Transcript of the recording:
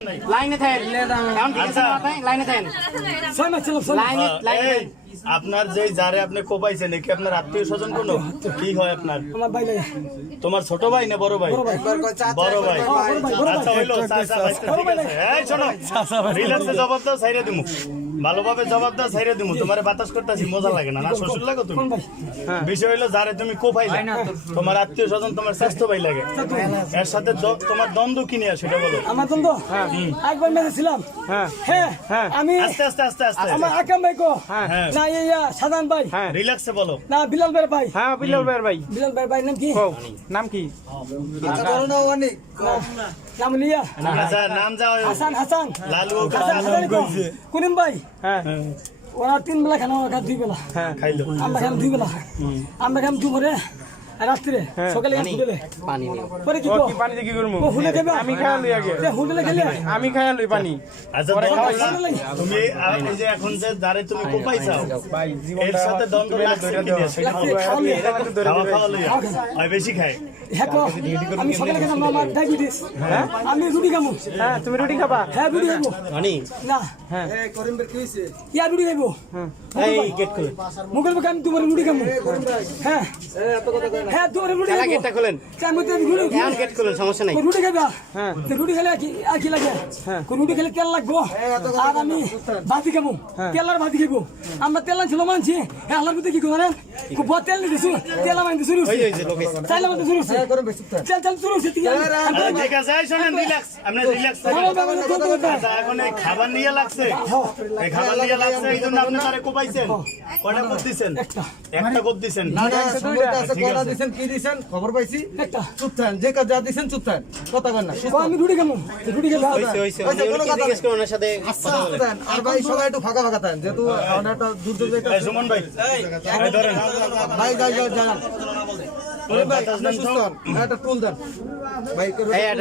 লাইনে থাকেন এখন ঠিক আছে না লাইনে থাকেন লাইনে আপনার যে যারে আপনি কোপাইছেন কি আপনার আত্মীয় স্বজন কোনো কি হয় আপনার তোমার ছোট ভাই না বড় ভাই বড় ভাই আচ্ছা হইলো চাচা ভাই ঠিক আছে এই শোনো রিল্যাক্সে জবাব দাও ছাইরে দিমু ভালোভাবে জবাব দাও ছাইরে দিমু তোমারে বাতাস করতেছি মজা লাগে না না শ্বশুর লাগো তুমি বিষয় হইলো যারে তুমি কোপাইলে তোমার আত্মীয় স্বজন তোমার স্বাস্থ্য ভাই লাগে এর সাথে তোমার দ্বন্দ্ব কি নিয়ে সেটা বলো আমার দ্বন্দ্ব একবার মেরেছিলাম হ্যাঁ আমি আস্তে আস্তে আস্তে আস্তে আমার আকাম ভাই কো হ্যাঁ না ইয়া সাধারণ ভাই রিল্যাক্সে বলো না বিলাল ভাই হ্যাঁ বিলাল ভাই বিলাল ভাই নাম কি নাম কি আচ্ছা করো না অনেক নাম লিয়া আচ্ছা নাম যাও হাসান লালু কুনিম ভাই হ্যাঁ ওরা 3 বেলা খানা ওরা 2 বেলা খাইলো আমরা খাম 2 বেলা আমরা খাম দুপুরে রাত্রে সকালে হোটেলে পানি পরে কি কি পানি কি করব হুলে দেবে আমি খাইলি আগে হোটেলে খেলে আমি খাইলি পানি আচ্ছা তুমি এই যে এখন যে দাঁড়ে তুমি কোপাইছাও ভাই এর সাথে দ্বন্দ্ব লাগছে কি নিয়ে সেটা খাওয়া খাওয়া লইয়া আর বেশি খায় হ্যাঁ আমি সকালে খেলাম আমার ডায়াবেটিস আমি রুটি খাবো হ্যাঁ তুমি রুটি খাবা হ্যাঁ রুটি খাবো রানি না হ্যাঁ করিম ভাই কি হইছে ইয়া রুটি খাবো এই গেট খুলে মুগল বাগান তোমার রুটি খাবো হ্যাঁ হ্যাঁ তোমার রুটি খেলা খাবো গেটটা খুলেন চামচ দিয়ে রুটি এখন গেট খুলেন সমস্যা নাই রুটি খাবা হ্যাঁ রুটি খেলে কি লাগে রুটি খেলে তেল লাগবো আর আমি ভাজি খাবো তেল আর ভাজি খাবো আমরা তেল ছিল মানছি আল্লাহর ভিতরে কি করেন খুব তেল দিছো তেল মানতে শুরু ওই যে লোকে চাইলে মানতে শুরু চল শুরু হচ্ছে ঠিক আছে এই শোনেন রিল্যাক্স আপনি রিল্যাক্স আচ্ছা এখন এই খাবার নিয়ে লাগছে এই খাবার নিয়ে লাগছে এই জন্য আপনি তারে কোপাইছেন কয়টা কোপ দিছেন একটা কোপ দিছেন খবর পাইছি একটা চুপ থাকেন যে কাজ যা দিচ্ছেন চুপ থাকেন কথা বলেন না আমি রুটি খাবো রুটি খাবো হইছে উনি কি জিজ্ঞেস করুন ওনার সাথে আর ভাই সবাই একটু ফাঁকা ফাঁকা থাকেন যেহেতু একটা দুর্যোগ এই সুমন ভাই এই ধরেন ভাই যাই জানান ভাই আপনি সুস্থ হন একটা টুল দেন ভাই এই একটা